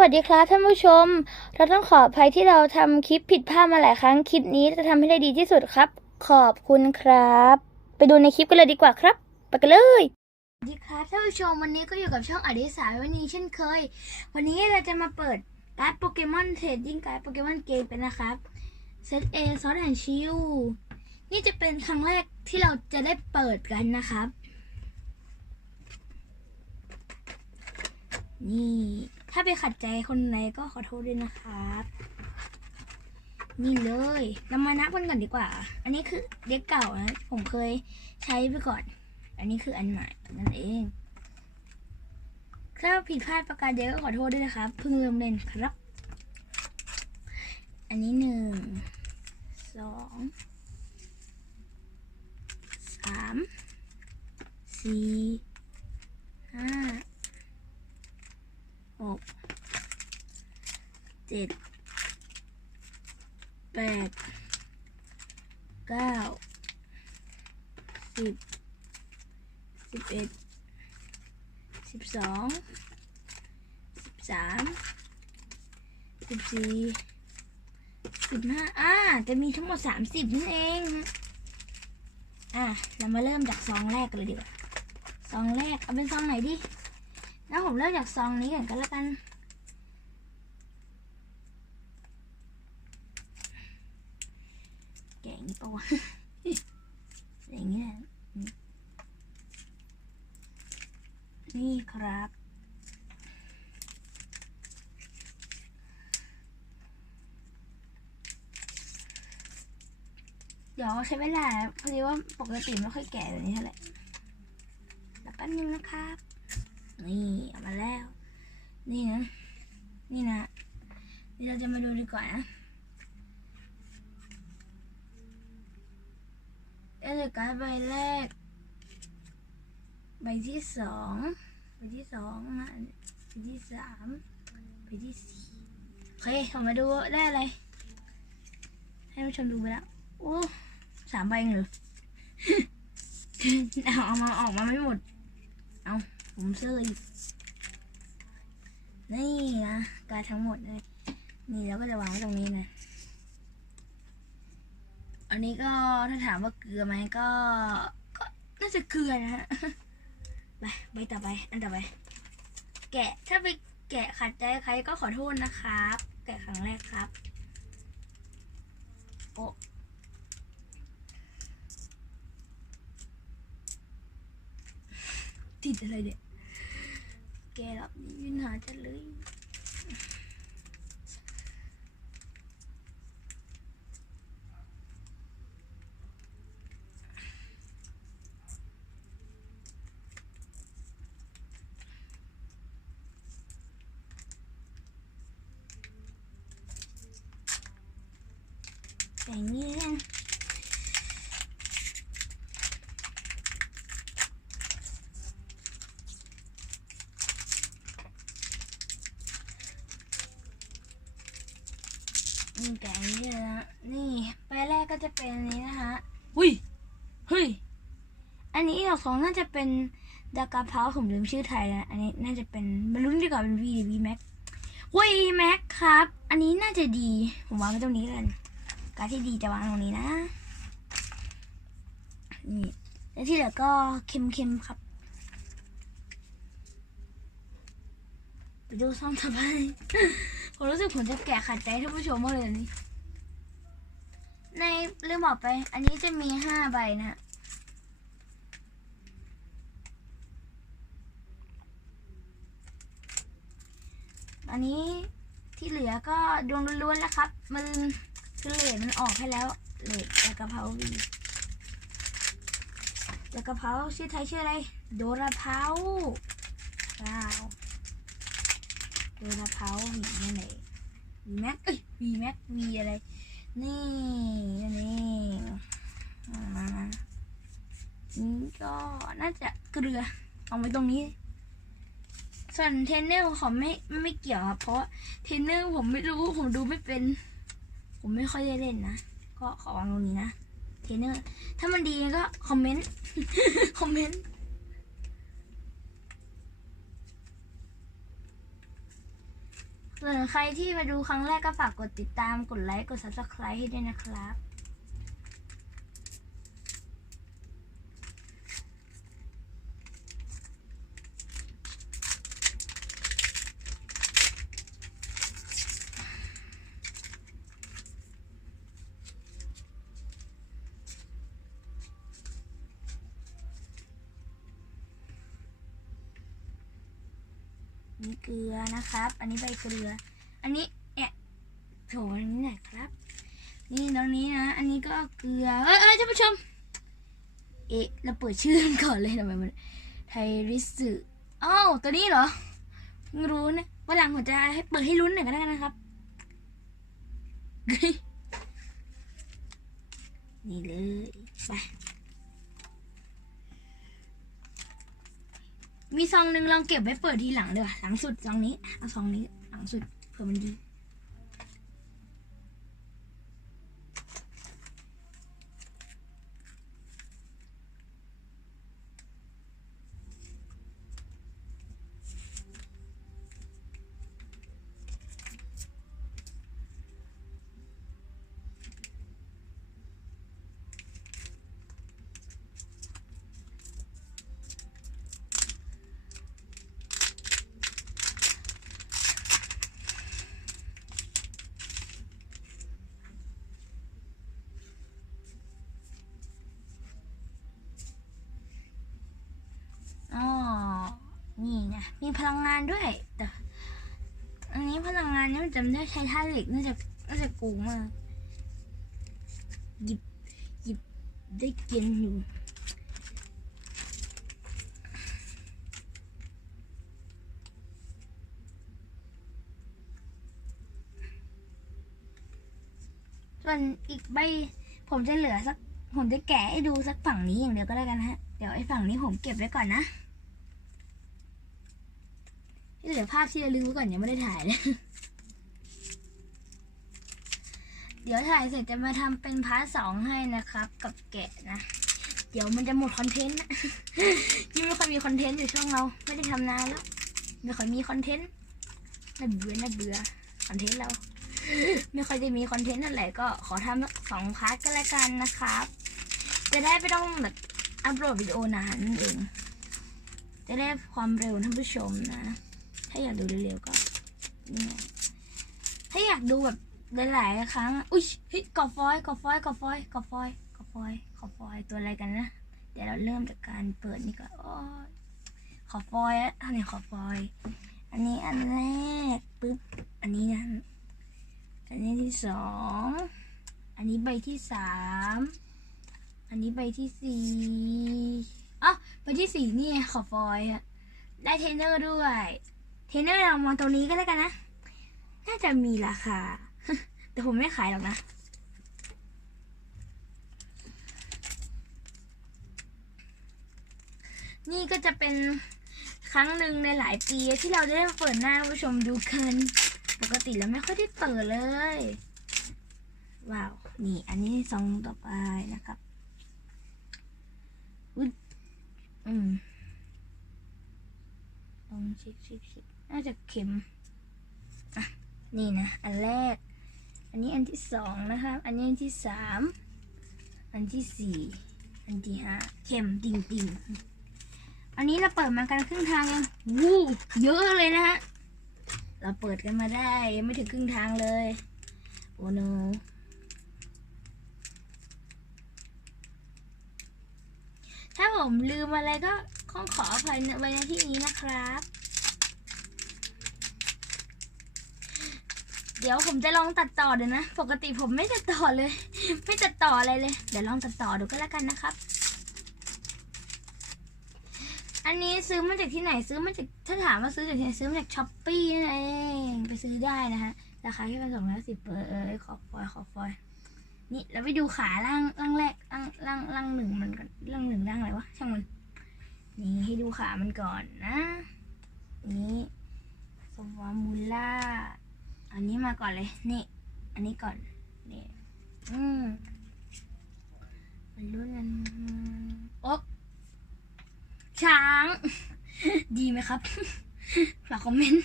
วัสดีครับท่านผู้ชม เราต้องขออภัยที่เราทำคลิปผิดพลาดมาหลายครั้ง คลิปนี้จะทำให้ได้ดีที่สุดครับ ขอบคุณครับ ไปดูในคลิปกันเลยดีกว่าครับ ไปกันเลยสวัสดีครับท่านผู้ชมวันนี้ก็อยู่กับช่องอดิสาวันนี้เช่นเคย วันนี้เราจะมาเปิดการ์ดโปเกมอนเทรดดิ้งการ์ดโปเกมอนเกมเป็นนะครับเซตเอซอสแอนชิวนี่จะเป็นครั้งแรกที่เราจะได้เปิดกันนะครับ นี่ ถ้าไปขัดใจคนไหนก็ขอโทษด้วยนะครับ นี่เลยเรามานับกันก่อนดีกว่า อันนี้คือเด็กเก่านะ ผมเคยใช้ไปก่อน อันนี้คืออันใหม่นั่นเอง ถ้าผิดพลาดประการเดียวก็ขอโทษด้วยนะครับ เพิ่งเริ่มเล่นครับ อันนี้หนึ่ง สอง สาม สี่ ห้า หก เจ็ดแปดเก้าสิบสิบเอ็ดสิบสองสิบสามสิบสี่สิบห้าอ่า จะมีทั้งหมดสามสิบนั่นเองอะเรามาเริ่มจากซองแรกกันเลยดีกว่าซองแรก เอาเป็นซองไหนดีแล้วผมเริ่มจากซองนี้ก่อนก็แล้วกัน แกะอย่างนี้ ปะวะอย่างนี้แหละนี่ครับ เดี๋ยวใช้เวลาพอดีว่าปกติไม่ค่อยแกะแบบนี้เท่าไหร่แล้วแป๊บนึงนะครับ นี่เอามาแล้ว นี่นะ นี่นะเดี๋ยวเราจะมาดูดีกว่านะ เอเลการ์ดใบแรก ใบที่สองใบที่สองนะใบที่สามใบที่สี่โอเคเรามาดูได้อะไร ให้ผู้ชมดูไปแล้วโอ้สามใบเองหรือเอาเอามาออกมาไม่หมด เอาผมเสื้ออีกนี่นะการทั้งหมดเลยนี่แล้วก็จะวางไว้ตรงนี้นะ อันนี้ก็ถ้าถามว่าเกลือไหมก็ก็น่าจะเกลือนะฮะไปใบต่อไป อันต่อไป แกะถ้าไปแกะขัดใจใครก็ขอโทษนะครับ แกะครั้งแรกครับ โอ้ติดอะไรเนี่ยแกรับนี่ยืนหาจันเลย อย่างนี้นะนี่แกะอย่างนี้เลยนะนี่ใบแรกก็จะเป็นอันนี้นะคะหุ้ยเฮ้ยอันนี้ดอกสองน่าจะเป็นดากาเพาผมลืมชื่อไทยนะอันนี้น่าจะเป็นบรรลุนดีกว่าเป็น V V Max หุ้ย Max ครับ อันนี้น่าจะดี ผมวางไว้ตรงนี้กัน การที่ดีจะวางตรงนี้นะนี่แล้วที่เหลือก็เค็มๆครับ ไปดูซองต่อไปผมรู้สึกผมจะแกะขัดใจท่านผู้ชมมากเลยนนี่ในลืมบอกไป อันนี้จะมีห้าใบนะอันนี้ที่เหลือก็ดวงล้วนๆแล้วครับ มัน คือเลดมันออกให้แล้วเลดแล้วกะเพราวีแล้วกะเพราชื่อไทยชื่ออะไร โดราเพราว้าวโดราเพราวีนั่นเองวีแม็กเอ้ยวีแม็กวีอะไร นี่นี่อ่านี่ก็น่าจะเกลือเอาไว้ตรงนี้ส่วนเทนเนอร์ขอไม่ไม่เกี่ยวครับเพราะเทนเนอร์ผมไม่รู้ผมดูไม่เป็น ผมไม่ค่อยได้เล่นนะ ก็ขอวางตรงนี้นะ เทรนเนอร์ ถ้ามันดีก็คอมเมนต์ คอมเมนต์ ส่วนใครที่มาดูครั้งแรกก็ฝากกดติดตาม กดไลค์ กด subscribe ให้ด้วยนะครับ นี่เกลือนะครับ อันนี้ใบเกลือ อันนี้แอะโถอันนี้หน่อยครับ นี่ตรงนี้นะ อันนี้ก็เกลือ เอ้ยเอ้ยท่านผู้ชม เอ๊ะ เราเปิดชื่อกันก่อนเลยทำไมมัน ไทริสึอ้าวตัวนี้เหรอเพิ่งรู้นะวันหลังผมจะให้เปิดให้ลุ้นหน่อยก็ได้นะครับ นี่เลยไป มีซองหนึ่งลองเก็บไว้เปิดทีหลังเลยอะหลังสุดซองนี้ เอาซองนี้หลังสุดเผื่อมันดี อ๋อ นี่ไง มีพลังงานด้วยแต่อันนี้พลังงานนี่มันจะไม่ได้ใช้ท่าเหล็กน่าจะน่าจะโกูมากหยิบหยิบได้เกินอยู่ส่วนอีกใบผมจะเหลือสัก ผมจะแกะให้ดูสักฝั่งนี้อย่างเดียวก็ได้กันนะฮะ เดี๋ยวไอ้ฝั่งนี้ผมเก็บไว้ก่อนนะ ที่เหลือภาพที่ระลึกไว้ก่อนยังไม่ได้ถ่ายเลย เดี๋ยวถ่ายเสร็จจะมาทำเป็นพาร์ทสองให้นะครับ กับแกะนะ เดี๋ยวมันจะหมดคอนเทนต์นะยิ่งไม่ค่อยมีคอนเทนต์อยู่ช่องเรา ไม่ได้ทำนานแล้วไม่ค่อยมีคอนเทนต์น่าเบื่อน่าเบื่อคอนเทนต์เรา ไม่ค่อยจะมีคอนเทนต์เท่าไหร่ก็ขอทำสองพาร์ทก็แล้วกันนะครับ จะได้ไม่ต้องแบบอัปโหลดวิดีโอนานนั่นเองจะได้ความเร็วท่านผู้ชมนะ ถ้าอยากดูเร็วๆก็ถ้าอยากดูแบบหลายๆครั้ง อุ้ยเฮ้ยกอฟอยกอฟอยกอฟอยกอฟอยกอฟอยกอฟอยตัวอะไรกันนะ เดี๋ยวเราเริ่มจากการเปิดนี่ก่อนโอ้ยขอฟอยอะอันนี้ขอฟอย อันนี้อันแรกปึ๊บ อันนี้นะ อันนี้ที่สอง อันนี้ใบที่สาม อันนี้ใบที่สี่อ๋อใบที่สี่นี่ขอฟอยอะได้เทรนเนอร์ด้วย เทนเนอร์เรามองตรงนี้ก็แล้วกันนะ น่าจะมีราคา แต่ผมไม่ขายหรอกนะ นี่ก็จะเป็นครั้งหนึ่งในหลายปีที่เราได้เปิดหน้าผู้ชมดูกัน ปกติแล้วไม่ค่อยได้เปิดเลย ว้าว นี่อันนี้ซองต่อไปนะครับ อุ๊ยอืมลอง เช็คเช็คเช็คน่าจะเข็มอะนี่นะ อันแรก อันนี้อันที่สองนะครับอันนี้อันที่สามอันที่สี่อันที่ห้าเข็มจริงๆอันนี้เราเปิดมากันครึ่งทางยังวู้เยอะเลยนะฮะเราเปิดกันมาได้ยังไม่ถึงครึ่งทางเลยโอ้โนถ้าผมลืมอะไรก็ขอขออภัยไว้ในที่นี้นะครับ เดี๋ยวผมจะลองตัดต่อเดี๋ยวนะ ปกติผมไม่ตัดต่อเลย ไม่ตัดต่ออะไรเลย เดี๋ยวลองตัดต่อดูก็แล้วกันนะครับ อันนี้ซื้อมาจากที่ไหนซื้อมาจากถ้าถามว่าซื้อจากที่ไหนซื้อมาจากช้อปปี้นั่นเองไปซื้อได้นะฮะราคาแค่พันสองร้อยสิบเออเออขอฟอยขอฟอยนี่เราไปดูขาล่างล่างแรกล่างล่างล่างหนึ่งมันก่อนล่างหนึ่งล่างอะไรวะช่างมัน นี่ให้ดูขามันก่อนนะ นี่สวามูล่า อันนี้ มาก่อนเลย นี่ อันนี้ก่อน นี่ อืมมันรุ่นกันโอ๊ช้าง ดีไหมครับ ฝากคอมเมนต์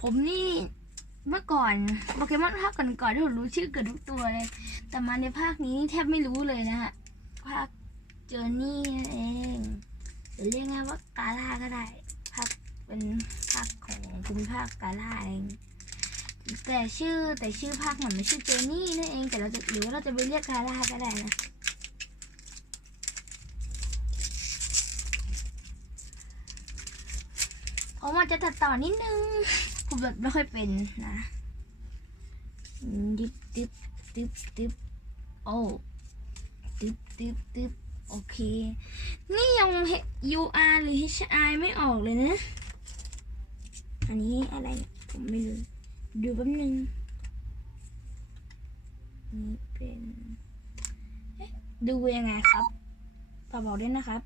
ผมนี่เมื่อก่อนโปเกมอนภาคก่อนๆที่ผมรู้ชื่อเกือบทุกตัวเลย แต่มาในภาคนี้นี่แทบไม่รู้เลยนะฮะ ภาคเจอร์นี่เองหรือเรียกง่ายว่ากาล่าก็ได้ภาคเป็น คของภูมิภาคกาล่าเองแต่ชื่อแต่ชื่อภาคมันไม่ชื่อเจนี่นั่นเองแต่เราจะหรือว่าเราจะไปเรียกกาล่าก็ได้นะผมอาจจะตัดต่อนิดนึงผมแบบไม่ค่อยเป็นนะดิบดิบดิบดิบโอ้ดิบดิบดิบโอเค นี่ยัง U R หรือ H I ไม่ออกเลยนะ อันนี้อะไรผมไม่รู้ดูแป๊บนึงนี่เป็นดูยังไงครับฝากบอกด้วยนะครับ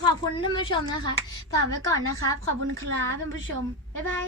ขอบคุณท่านผู้ชมนะคะฝากไว้ก่อนนะครับ ขอบคุณครับท่านผู้ชม บ๊ายบาย